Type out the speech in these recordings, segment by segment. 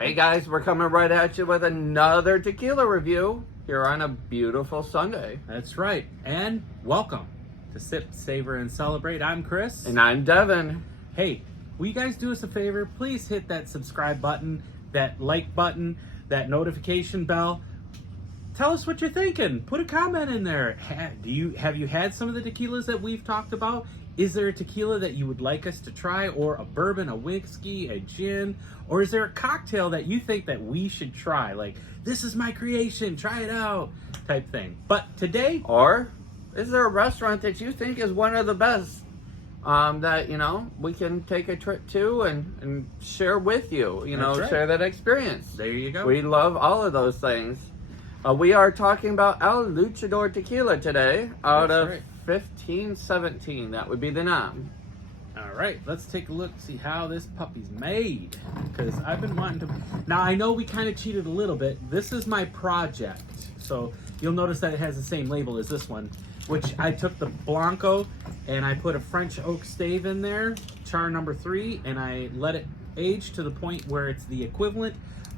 Hey guys, we're coming right at you with another tequila review here on a beautiful Sunday. That's right. And welcome to Sip, Savor, and Celebrate. I'm Chris. And I'm Devin. Hey, will you guys do us a favor? Please hit that subscribe button, that like button, that notification bell. Tell us what you're thinking. Put a comment in there. Have you had some of the tequilas that we've talked about? Is there a tequila that you would like us to try, or a bourbon, a whiskey, a gin, or is there a cocktail that you think that we should try? Like, this is my creation, try it out, type thing. But today, Or is there a restaurant that you think is one of the best that, we can take a trip to and share with you, That's right. share that experience. there you go. We love all of those things. We are talking about El Luchador tequila today out That's of right. 1517. That would be the nom. All right, let's take a look, see how this puppy's made. Because I've been wanting to. Now, I know we kind of cheated a little bit. This is my project. So you'll notice that it has the same label as this one, which I took the Blanco and I put a French oak stave in there, char number 3, and I let it age to the point where it's the equivalent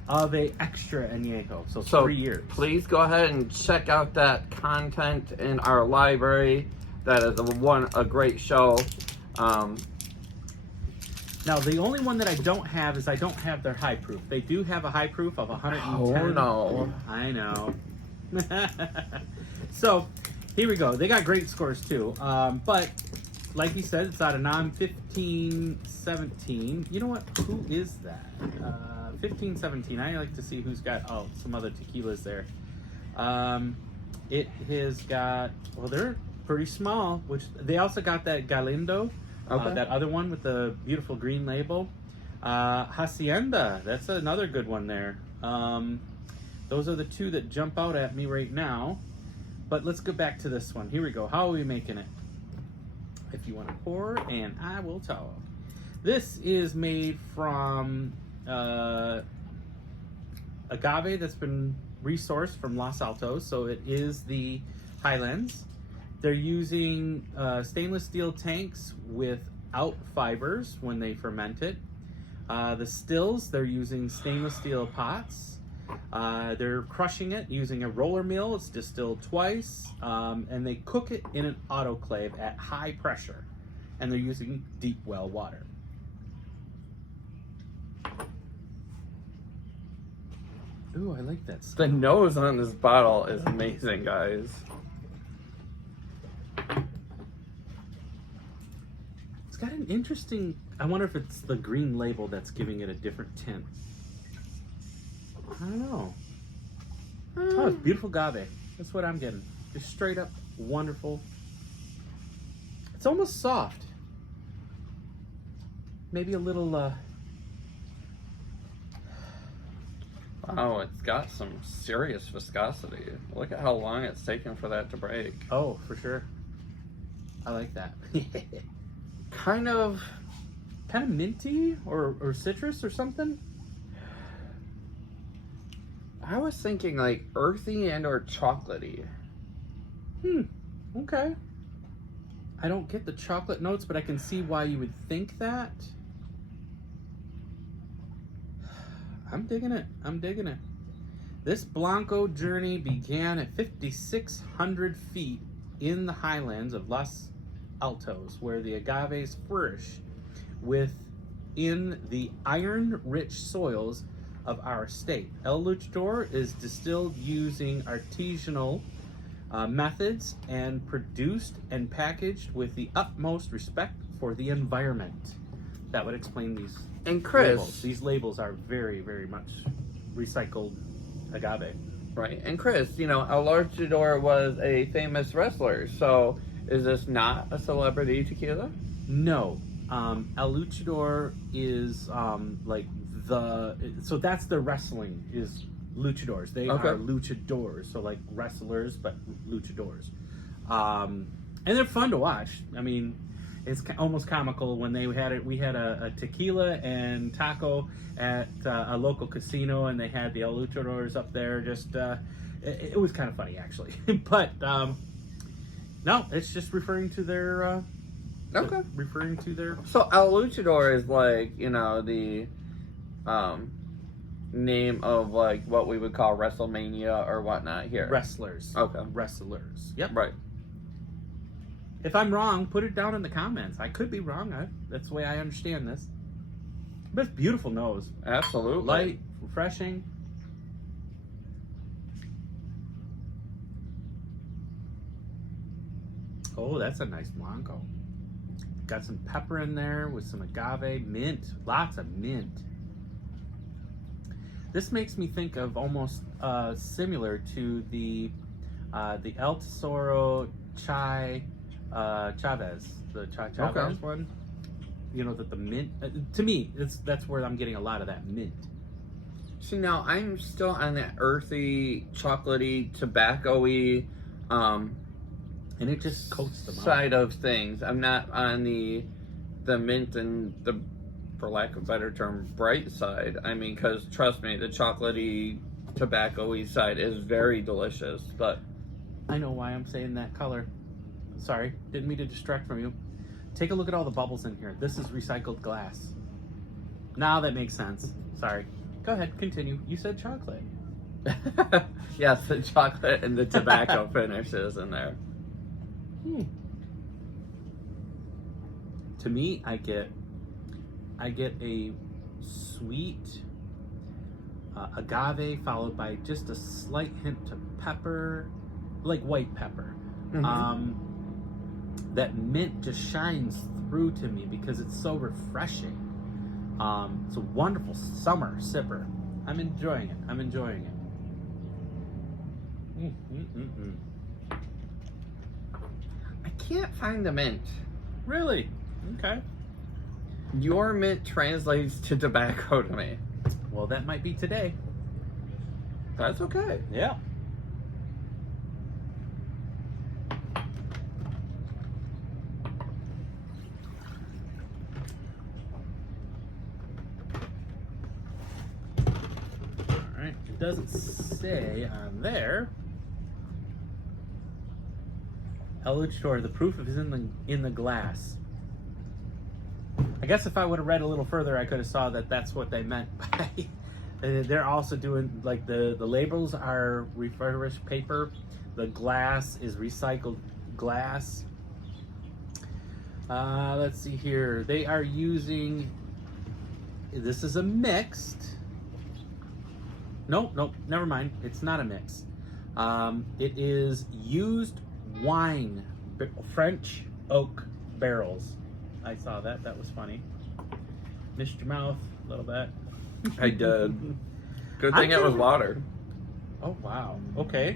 of a extra añejo. So 3 years. Please go ahead and check out that content in our library. That is a great show. Now, the only one that I don't have is I don't have their high proof. They do have a high proof of 110. Oh no. I know. So, here we go. They got great scores too. But, like you said, it's out of NOM 1517. You know what? Who is that? 1517. I like to see who's got, some other tequilas there. It has got, well, they're pretty small, which they also got that Galindo. Okay. That other one with the beautiful green label. Hacienda, that's another good one there. Those are the two that jump out at me right now. But let's go back to this one. Here we go. How are we making it? If you want to pour, and I will talk. This is made from agave that's been resourced from Los Altos. So it is the Highlands. They're using stainless steel tanks without fibers when they ferment it. The stills, they're using stainless steel pots. They're crushing it using a roller mill. It's distilled twice. And they cook it in an autoclave at high pressure. And they're using deep well water. Ooh, I like that stuff. The nose on this bottle is amazing, guys. It's got an interesting, I wonder if it's the green label that's giving it a different tint. I don't know. Oh, it's beautiful agave. That's what I'm getting. Just straight up wonderful. It's almost soft. Maybe a little, Wow, it's got some serious viscosity. Look at how long it's taken for that to break. oh, for sure. I like that. Kind of minty or citrus or something. I was thinking like earthy and or chocolatey. Okay. I don't get the chocolate notes, but I can see why you would think that. I'm digging it. I'm digging it. This Blanco journey began at 5,600 feet in the highlands of Los Altos, where the agaves flourish within the iron-rich soils of our state. El Luchador is distilled using artisanal methods and produced and packaged with the utmost respect for the environment. That would explain these And Chris, labels. These labels are very, very much recycled agave. right? And Chris, El Luchador was a famous wrestler. So is this not a celebrity tequila? No. El Luchador is so that's the wrestling is luchadors. They Okay. are luchadors, so like wrestlers, but luchadors. And they're fun to watch. I mean, it's almost comical when they had it. We had a tequila and taco at a local casino, and they had the El Luchadors up there. Just it was kind of funny actually, but no, it's just referring to their So El Luchador is like, the name of like what we would call WrestleMania or whatnot here. Wrestlers. Okay. Wrestlers. Yep. Right. If I'm wrong, put it down in the comments. I could be wrong. That's the way I understand this. But it's beautiful nose. Absolutely. Light, refreshing. Oh, that's a nice Blanco. Got some pepper in there with some agave, mint, lots of mint. This makes me think of almost similar to the El Tesoro Chai Chavez, the Chai Chavez one. You know that the mint. To me, that's where I'm getting a lot of that mint. See, now I'm still on that earthy, chocolatey, tobacco-y, And it just coats them side of things. I'm not on the mint and the, for lack of a better term, bright side. I mean, because trust me, the chocolatey, tobacco-y side is very delicious. But I know why I'm saying that color. Sorry, didn't mean to distract from you. Take a look at all the bubbles in here. This is recycled glass. Now that makes sense. Sorry. Go ahead, continue. You said chocolate. yes, the chocolate and the tobacco finishes in there. To me, I get a sweet agave followed by just a slight hint of pepper, like white pepper. Mm-hmm. That mint just shines through to me because it's so refreshing. It's a wonderful summer sipper. I'm enjoying it. I can't find the mint. Really? Okay. Your mint translates to tobacco to me. Well, that might be today. That's okay. Yeah. Alright, it doesn't say on there. El Luchador, the proof is in the glass. I guess if I would have read a little further, I could have saw that that's what they meant by. They're also doing like the labels are refurbished paper. The glass is recycled glass. Let's see here. They are using. This is a mixed. Nope. Never mind. It's not a mix. It is used wine, French oak barrels. I saw that. That was funny. Missed your mouth a little bit. I did. Good thing it was water. Oh wow. Okay.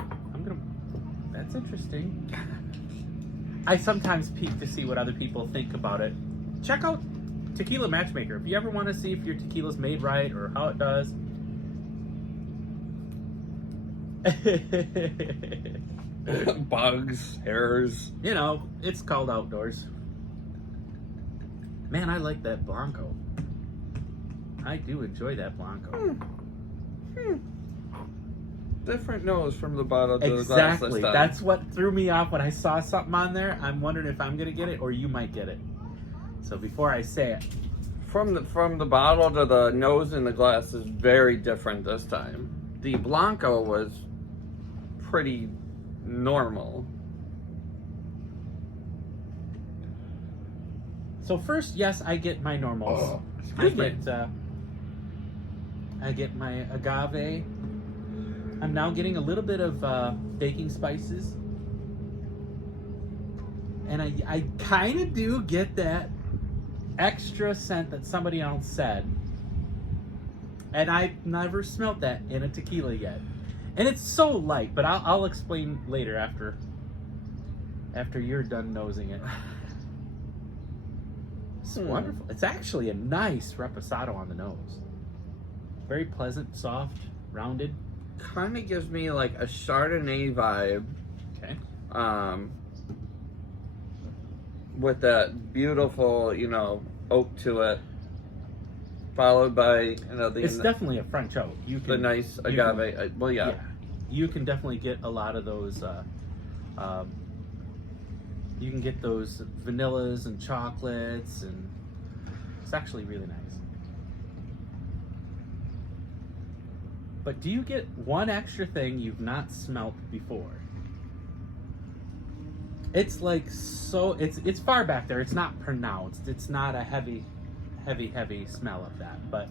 That's interesting. I sometimes peek to see what other people think about it. Check out Tequila Matchmaker. If you ever want to see if your tequila's made right or how it does. Bugs, hairs. You know, it's called outdoors. Man, I like that Blanco. I do enjoy that Blanco. Different nose from the bottle to the glass this Exactly. time. That's what threw me off when I saw something on there. I'm wondering if I'm gonna get it or you might get it. So before I say it, From the bottle to the nose in the glass is very different this time. The Blanco was pretty normal. so first, yes, I get my normals. I get my agave. I'm now getting a little bit of baking spices. And I kind of do get that extra scent that somebody else said. And I've never smelt that in a tequila yet. And it's so light, but I'll explain later after you're done nosing it. It's wonderful. It's actually a nice reposado on the nose. Very pleasant, soft, rounded. Kind of gives me like a Chardonnay vibe. Okay. With that beautiful, oak to it, followed by, It's definitely a French oak. the nice agave. Well, yeah. You can definitely get a lot of those. You can get those vanillas and chocolates, and it's actually really nice. But do you get one extra thing you've not smelt before? It's like it's far back there. It's not pronounced. It's not a heavy smell of that. But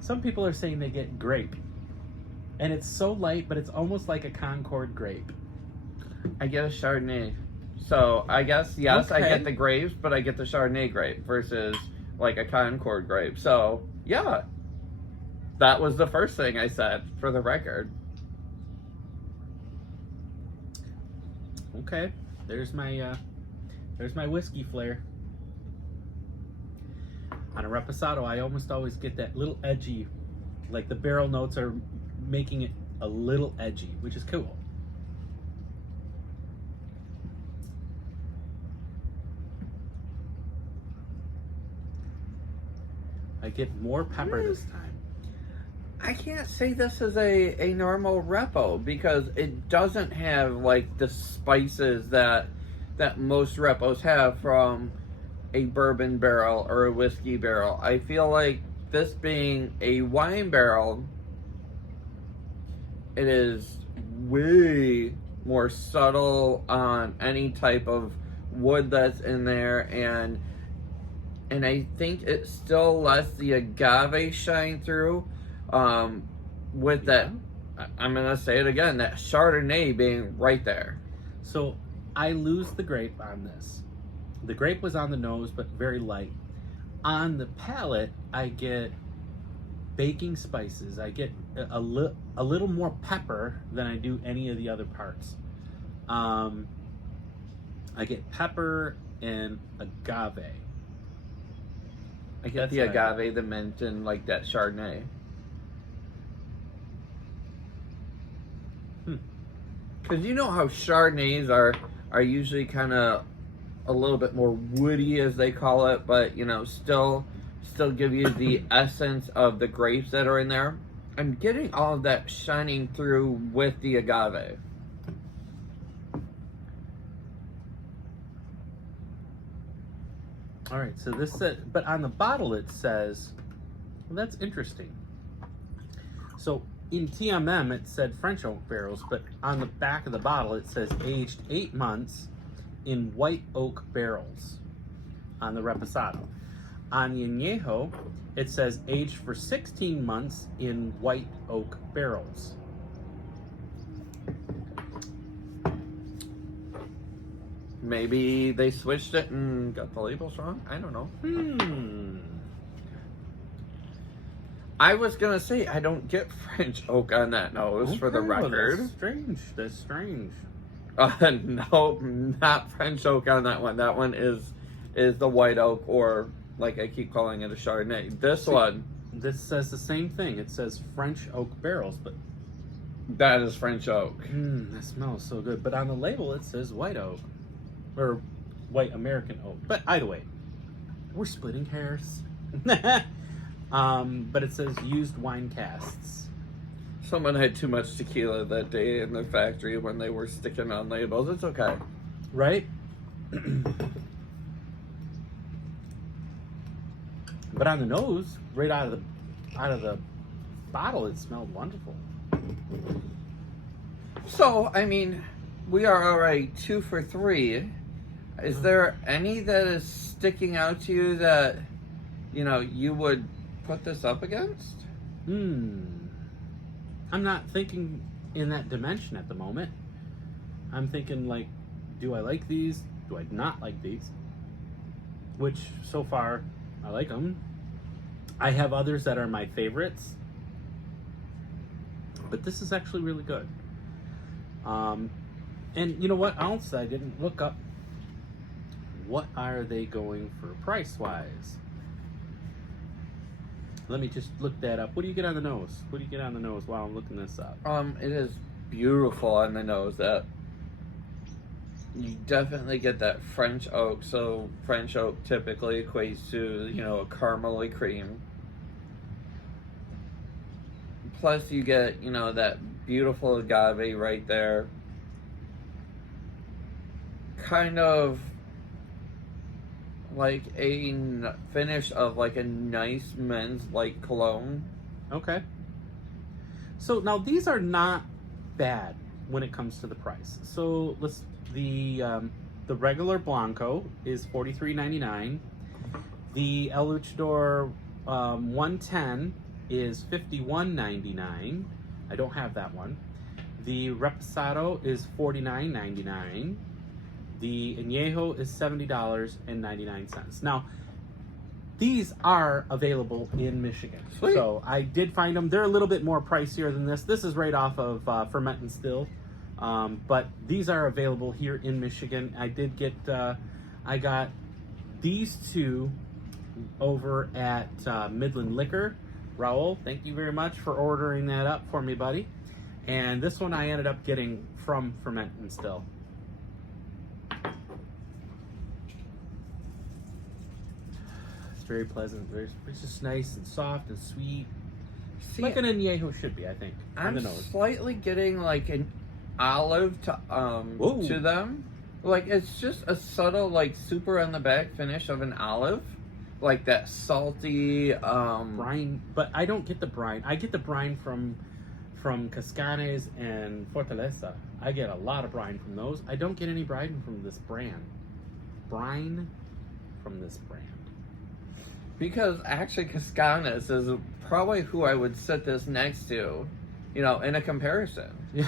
some people are saying they get grape. And it's so light, but it's almost like a Concord grape. I get a Chardonnay. So I guess, yes, I Okay. get the grapes, but I get the Chardonnay grape versus like a Concord grape. So, yeah. That was the first thing I said, for the record. Okay. There's my whiskey flair. On a Reposado, I almost always get that little edgy, like the barrel notes are making it a little edgy, which is cool. I get more pepper this time. I can't say this is a normal repo because it doesn't have like the spices that most repos have from a bourbon barrel or a whiskey barrel. I feel like this being a wine barrel, it is way more subtle on any type of wood that's in there, and I think it still lets the agave shine through. With that, I'm gonna say it again, that Chardonnay being right there. So I lose the grape on this. The grape was on the nose, but very light. On the palate, I get baking spices. I get a little more pepper than I do any of the other parts. I get pepper and agave. I get the agave, the mint, and like that Chardonnay. Because you know how Chardonnays are usually kind of a little bit more woody, as they call it, but you know, still give you the essence of the grapes that are in there. I'm getting all of that shining through with the agave. All right, so this said, but on the bottle it says, well, that's interesting. So in TMM it said French oak barrels, but on the back of the bottle it says aged 8 months in white oak barrels on the Reposado. On the Añejo, it says aged for 16 months in white oak barrels. Maybe they switched it and got the labels wrong. I don't know. I was gonna say I don't get French oak on that nose, for the record. That's strange. That's strange. No, not French oak on that one. That one is the white oak, or like I keep calling it, a Chardonnay. This says the same thing. It says French oak barrels, but that is French oak. that smells so good. But on the label it says white oak, or white American oak. But either way, we're splitting hairs. But it says used wine casks. Someone had too much tequila that day in the factory when they were sticking on labels. It's okay. Right? But on the nose, right out of the bottle, it smelled wonderful. So, I mean, we are already 2 for 3. Is there any that is sticking out to you that, you know, you would put this up against? I'm not thinking in that dimension at the moment. I'm thinking like, do I like these? Do I not like these? Which, so far, I like them. I have others that are my favorites. But this is actually really good. And you know what else? I didn't look up. What are they going for price-wise? Let me just look that up. What do you get on the nose? What do you get on the nose while I'm looking this up? It is beautiful on the nose. That you definitely get that French oak. So French oak typically equates to, you know, a caramely cream. Plus you get, you know, that beautiful agave right there. Kind of like a finish of like a nice men's like cologne. Okay. So now these are not bad when it comes to the price. So the regular Blanco is $43.99. The El Luchador 110 is $51.99. I don't have that one. The Reposado is $49.99. The Añejo is $70.99. Now, these are available in Michigan. Sweet. So I did find them. They're a little bit more pricier than this. This is right off of Ferment and Still. But these are available here in Michigan. I did get, I got these two over at Midland Liquor. Raul, thank you very much for ordering that up for me, buddy. And this one I ended up getting from Ferment and Still. It's very pleasant. It's just nice and soft and sweet. See, Like an añejo should be, I think. On the I'm nose. slightly getting like an olive to them. Like it's just a subtle like super on the back finish of an olive. Like that salty Brine, but I don't get the brine. I get the brine from Cascanes and Fortaleza. I get a lot of brine from those. I don't get any brine from this brand. Brine from this brand. because actually Cascanes is probably who I would sit this next to, you know, in a comparison. Yeah.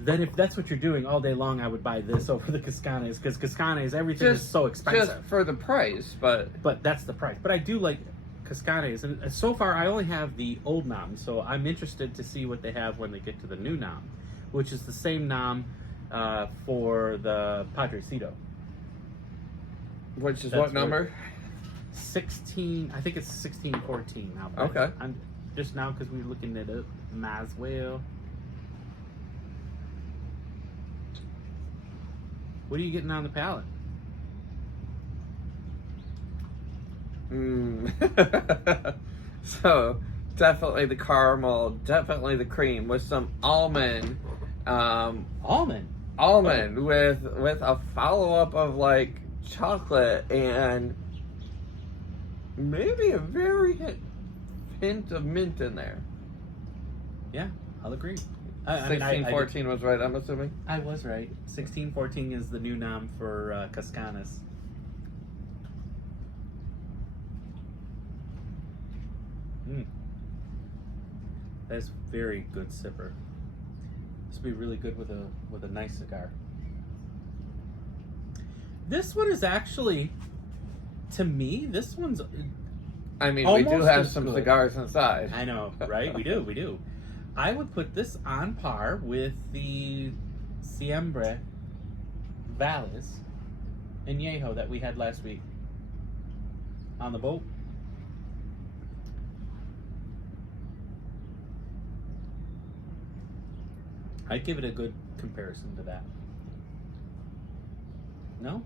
Then if that's what you're doing all day long, I would buy this over the Cascanes, because Cascanes, everything is so expensive. Just for the price, but that's the price. But I do like Cascanes, and so far I only have the old nom, so I'm interested to see what they have when they get to the new nom, which is the same nom for the Padrecito. which is That's what number? 16, I think it's 1614 now. but Okay. I'm just now because we're looking at it as well. What are you getting on the palate? So definitely the caramel, definitely the cream with some almond, Almond. with a follow up of like chocolate and maybe a very hint of mint in there. Yeah, I'll agree. 1614 was right, I'm assuming. I was right. 1614 is the new nom for Cascanes. That's very good sipper. This would be really good with a nice cigar. This one is actually, to me, this one's. I mean, we do almost have as some good. cigars inside. I know, right? We do. I would put this on par with the Siempre Valles Añejo that we had last week on the boat. I'd give it a good comparison to that. No?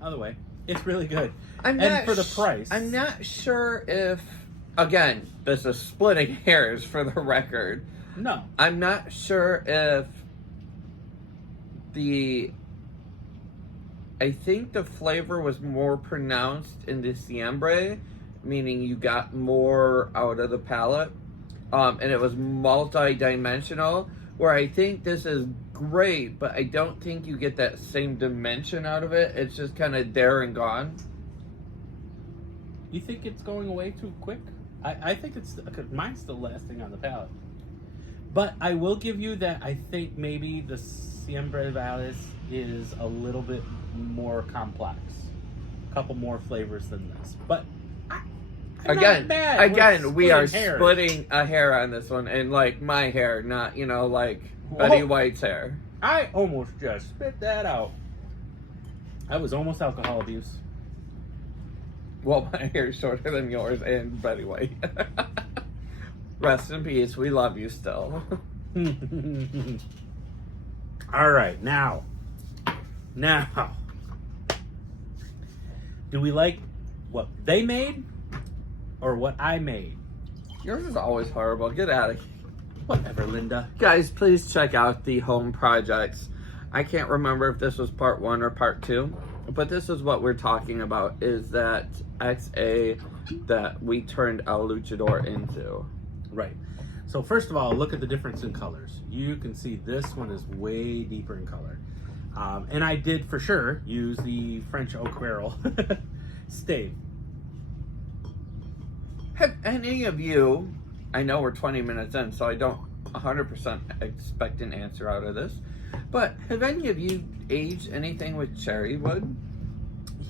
Other way. It's really good. For the price. I'm not sure if, again, this is splitting hairs for the record. No. I'm not sure if I think the flavor was more pronounced in the Siempre, meaning you got more out of the palate, and it was multi-dimensional, where I think this is great, but I don't think you get that same dimension out of it. It's just kind of there and gone. You think it's going away too quick? I think it's, cause mine's still lasting on the palate. But I will give you that I think maybe the Siempre Valles is a little bit more complex. A couple more flavors than this. But Again, we are hairs. splitting a hair on this one, and like my hair, not, you know, like Betty White's hair. I almost just spit that out. That was almost alcohol abuse. Well, my hair is shorter than yours and Betty White. Rest in peace. We love you still. All right, now, do we like what they made or what I made? Yours is always horrible. Get out of here. Whatever, Linda. Guys, please check out the home projects. I can't remember if this was part 1 or part 2. But this is what we're talking about, is that XA that we turned El Luchador into. Right. So first of all, look at the difference in colors. You can see this one is way deeper in color. And I did for sure use the French oak barrel stave. Have any of you, I know we're 20 minutes in, so I don't 100% expect an answer out of this, but have any of you aged anything with cherry wood?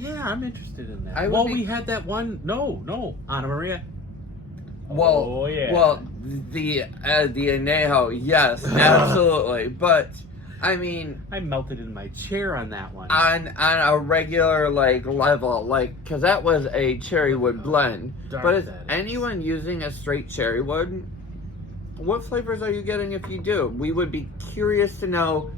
Yeah, I'm interested in that. Well, we had that one. No, Ana Maria. Well, oh yeah. Well, the añejo, yes, absolutely. But I mean, I melted in my chair on that one. On a regular level, because that was a cherry wood blend. Dark But is that is. anyone using a straight cherry wood? What flavors are you getting if you do? We would be curious to know.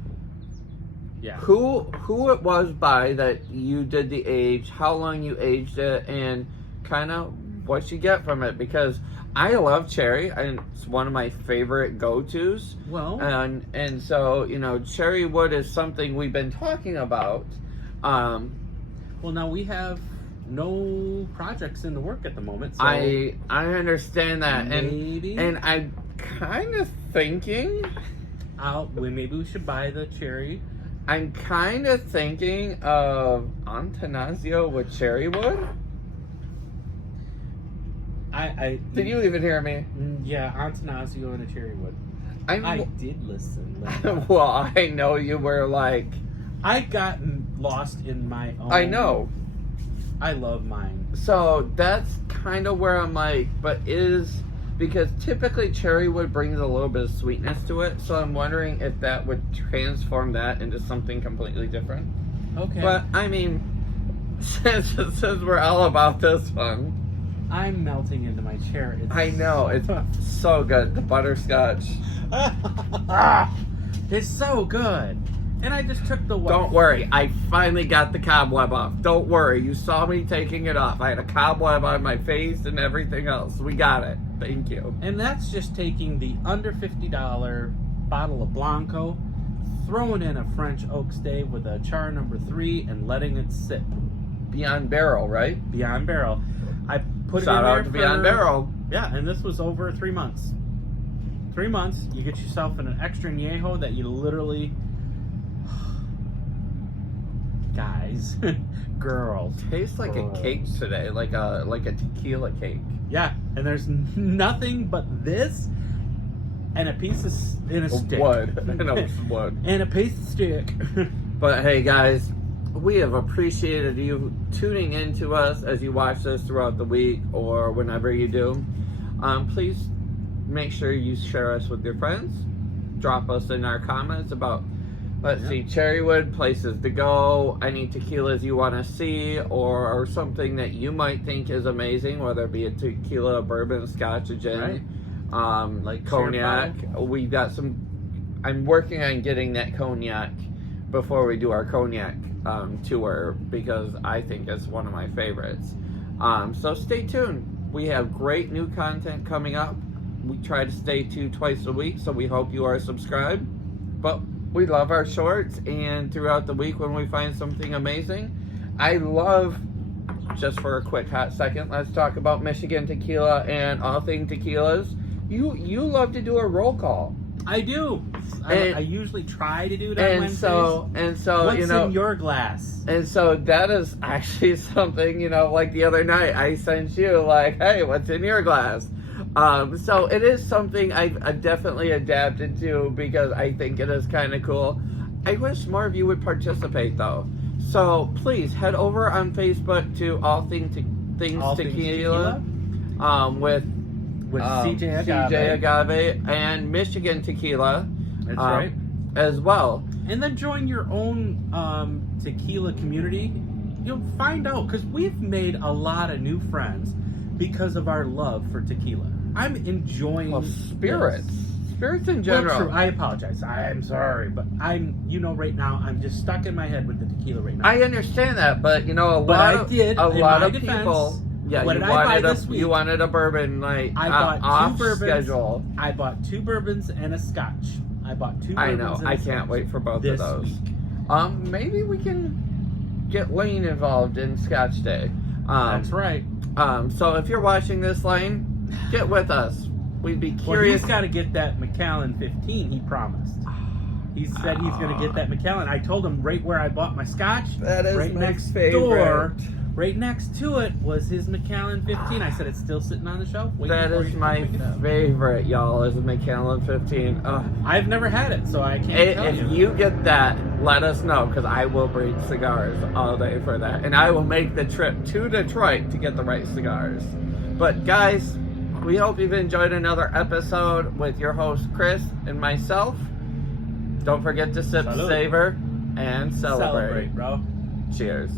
Yeah. Who it was by that you did the age, how long you aged it, and kind of what you get from it, because I love cherry and it's one of my favorite go-tos. Well, and so cherry wood is something we've been talking about. well, now we have no projects in the work at the moment. So I understand that, maybe and I'm kind of thinking. maybe we should buy the cherry. I'm kind of thinking of Antanasio with cherry wood. Did you even hear me? Yeah, Antanasio and a cherry wood. I did listen. Well, I know you were like. I got lost in my own. I know. I love mine. So that's kind of where I'm like, because typically cherry wood brings a little bit of sweetness to it, so I'm wondering if that would transform that into something completely different. Okay. But I mean, since we're all about this one, I'm melting into my chair. I know it's so good. The butterscotch. It's so good. And I just took the. Don't worry, I finally got the cobweb off. Don't worry, you saw me taking it off. I had a cobweb on my face and everything else. We got it. Thank you. And that's just taking the under $50 bottle of Blanco, throwing in a French oak stave with a char number 3, and letting it sit. Beyond Barrel, right? Beyond Barrel. I put Shout it in out there to Beyond Barrel. Yeah, and this was over 3 months. 3 months, you get yourself an extra añejo that you literally. Guys, girls, Tastes like a cake today, like a tequila cake. Yeah, and there's nothing but this and a piece of stick. Wood. No, it's wood. And a piece of stick. But hey, guys, we have appreciated you tuning in to us as you watch this throughout the week or whenever you do. Please make sure you share us with your friends. Drop us in our comments about. Let's see, cherrywood, places to go, any tequilas you want to see, or something that you might think is amazing, whether it be a tequila, a bourbon, scotch, a gin, like cognac. We've got I'm working on getting that cognac before we do our cognac tour, because I think it's one of my favorites. So stay tuned. We have great new content coming up. We try to stay tuned twice a week, so we hope you are subscribed. But we love our shorts, and throughout the week when we find something amazing, I love, just for a quick hot second, let's talk about Michigan tequila and all things tequilas. You love to do a roll call. I do. I usually try to do it on Wednesdays. So what's in your glass? And so that is actually something, like the other night I sent you like, hey, what's in your glass? So it is something I've definitely adapted to, because I think it is kind of cool. I wish more of you would participate though. So please head over on Facebook to All Things Tequila, with CJ Agave and Michigan Tequila. That's right. As well. And then join your own tequila community. You'll find out, because we've made a lot of new friends because of our love for tequila. I'm enjoying spirits in general. Well, true. I apologize. I'm sorry, but right now I'm just stuck in my head with the tequila right now. I understand that, but a lot of people. Yeah, what did I buy this week? You wanted a bourbon night. I bought 2 bourbons. Schedule. I bought 2 bourbons and a scotch. I bought 2 bourbons. I know. I can't wait for both of those. Week. Maybe we can get Lane involved in Scotch Day. That's right. So if you're watching this, Lane, get with us. We'd be Well, curious. he's got to get that Macallan 15 he promised. He said he's going to get that Macallan. I told him right where I bought my scotch. That is right my next favorite. door. Right next to it was his Macallan 15. I said it's still sitting on the shelf. That is my favorite, y'all, is a Macallan 15. I've never had it, so I can't tell If you get that, let us know, because I will breed cigars all day for that. And I will make the trip to Detroit to get the right cigars. But guys, we hope you've enjoyed another episode with your host, Chris, and myself. Don't forget to sip, Salud. savor, and celebrate. Celebrate, bro. Cheers.